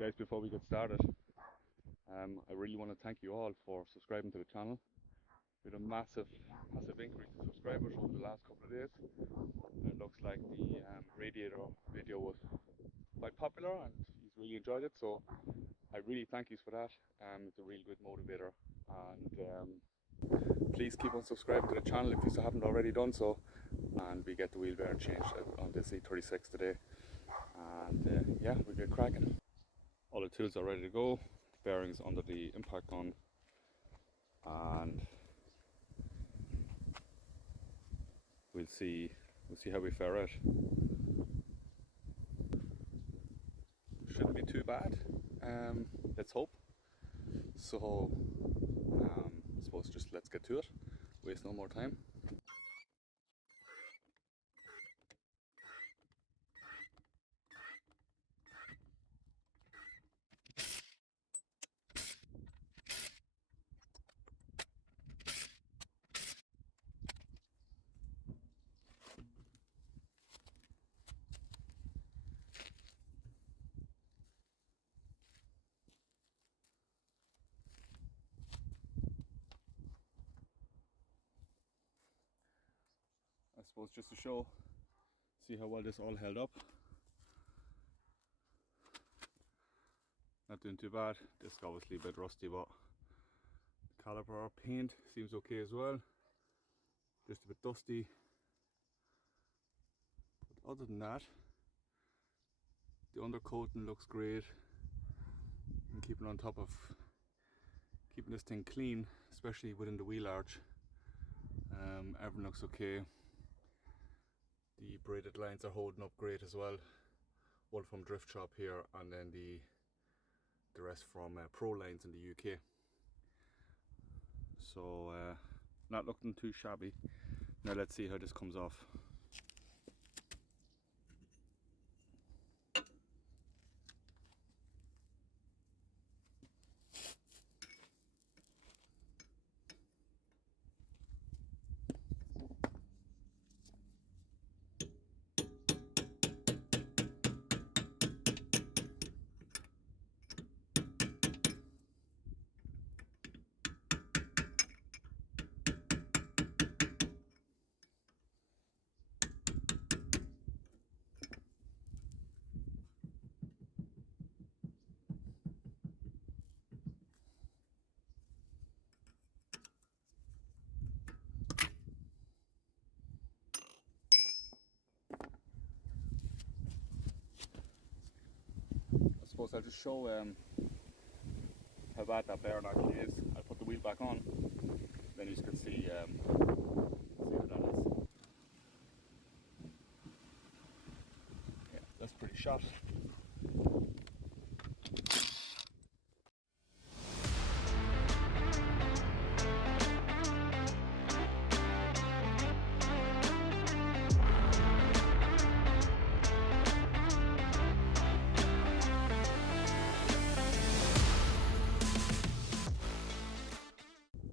Guys, before we get started, I really want to thank you all for subscribing to the channel. We had a massive increase in subscribers over the last couple of days. It looks like the radiator video was quite popular and he's really enjoyed it, so I really thank you for that. It's a real good motivator, and please keep on subscribing to the channel if you haven't already done so. And we get the wheel bearing changed on this E36 today, and yeah, we get cracking. All the tools are ready to go, the bearings under the impact gun, and we'll see how we fare out. Shouldn't be too bad, let's hope. So I suppose just let's get to it, waste no more time. I suppose just to see how well this all held up. Not doing too bad. Disc obviously a bit rusty, but the caliper paint seems okay as well. Just a bit dusty. But other than that, the undercoating looks great. And keeping on top of keeping this thing clean, especially within the wheel arch. Everything looks okay. The braided lines are holding up great as well. One from Drift Shop here, and then the rest from Pro Lines in the UK. So not looking too shabby. Now let's see how this comes off. I suppose I'll just show how bad that bearing actually is. I'll put the wheel back on, then you can see how that is. Yeah, that's pretty shot.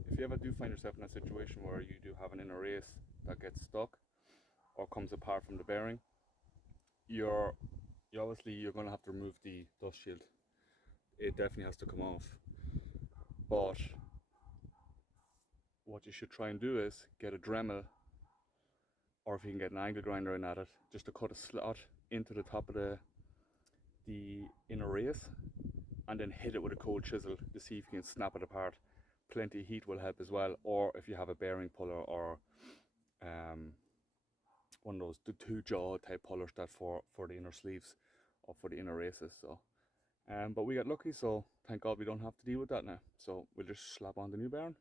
If you ever do find yourself in a situation where you do have an inner race that gets stuck or comes apart from the bearing, you're going to have to remove the dust shield. It definitely has to come off. But what you should try and do is get a Dremel, or if you can get an angle grinder in at it, just to cut a slot into the top of the inner race, and then hit it with a cold chisel to see if you can snap it apart. Plenty of heat will help as well, or if you have a bearing puller or one of those two jaw type pullers that for the inner sleeves or for the inner races. So but we got lucky, so thank God we don't have to deal with that now. So we'll just slap on the new bearing.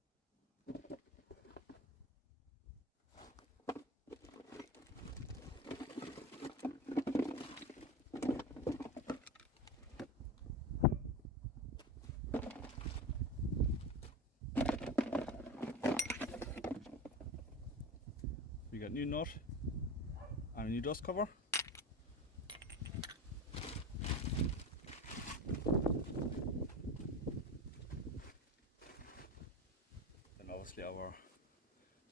We got new nut and a new dust cover. And obviously our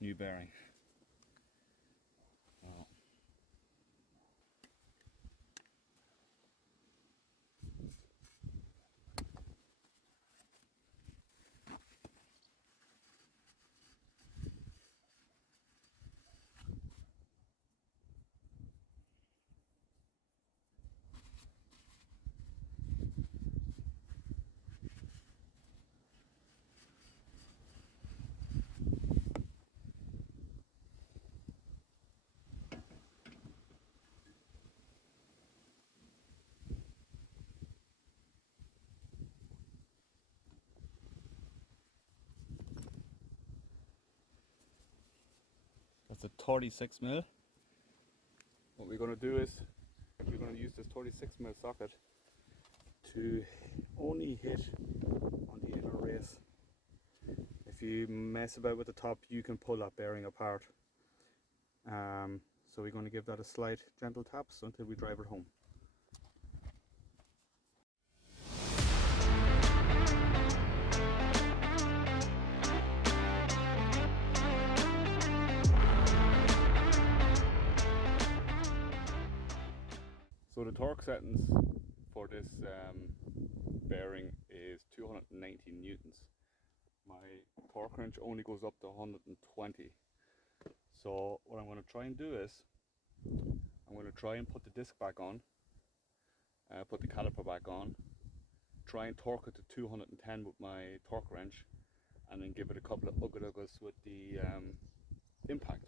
new bearing. a 36mm. What we're going to do is we're going to use this 36mm socket to only hit on the inner race. If you mess about with the top, you can pull that bearing apart. So we're going to give that a slight gentle taps until we drive it home. So the torque settings for this bearing is 290 newtons. My torque wrench only goes up to 120. So what I'm going to try and do is I'm going to try and put the disc back on, put the caliper back on, try and torque it to 210 with my torque wrench, and then give it a couple of ugga-duggas with the impact,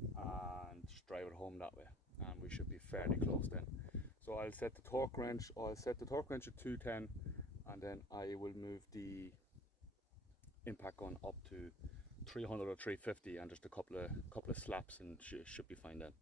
and just drive it home that way, and we should be fairly close then. So I'll set the torque wrench at 210, and then I will move the impact gun up to 300 or 350, and just a couple of slaps, and should be fine then.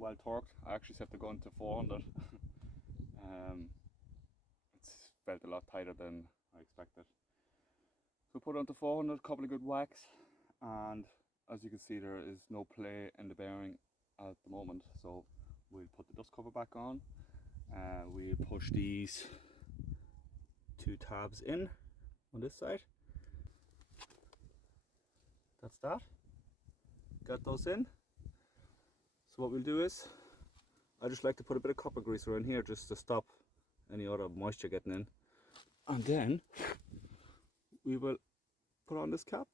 Well torqued. I actually set the gun to 400. It's felt a lot tighter than I expected. So put it onto 400, couple of good whacks, and as you can see, there is no play in the bearing at the moment. So we'll put the dust cover back on. We'll push these two tabs in on this side. That's that. Got those in. So what we'll do is, I just like to put a bit of copper grease around here just to stop any other moisture getting in. And then we will put on this cap.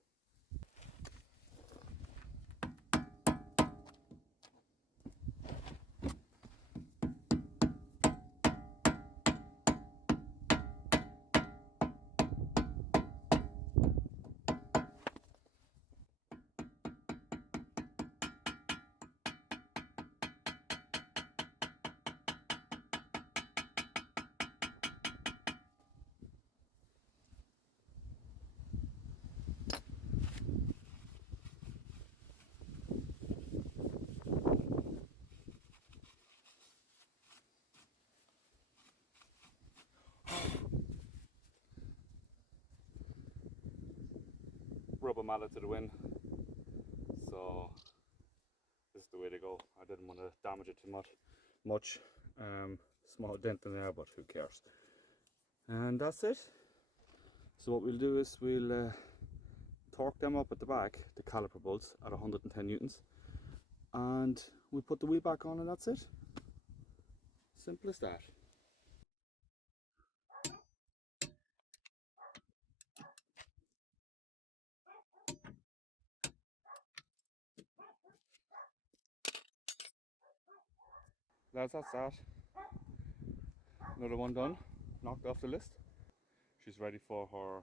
rubber mallet to the wing. So this is the way to go. I didn't want to damage it too much. Small dent in there, but who cares? And that's it. So what we'll do is we'll torque them up at the back, the caliper bolts at 110 newtons, and we put the wheel back on, and that's it. Simple as that. That's that. Another one done, knocked off the list. She's ready for her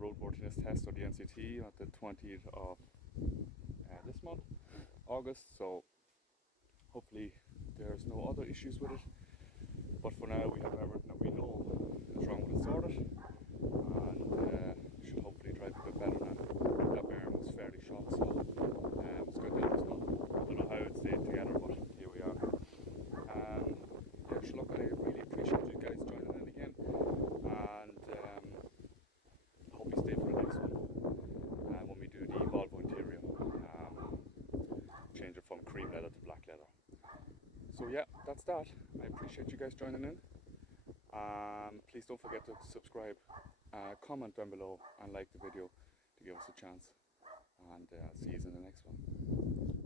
roadworthiness test or the NCT at the 20th of this month, August. So hopefully there's no other issues with it. But for now we have everything that we know is wrong with it sorted, and should hopefully drive a bit better now. That bearing was fairly shot, so it's good that it's done. I don't know how it stayed together, but here we are. Yeah, so look, I really appreciate you guys joining in again, and hope you stay for the next one when we do the Volvo interior, change it from cream leather to black leather. So yeah, that's that. I appreciate you guys joining in. Please don't forget to subscribe, comment down below, and like the video to give us a chance. And I'll see you in the next one.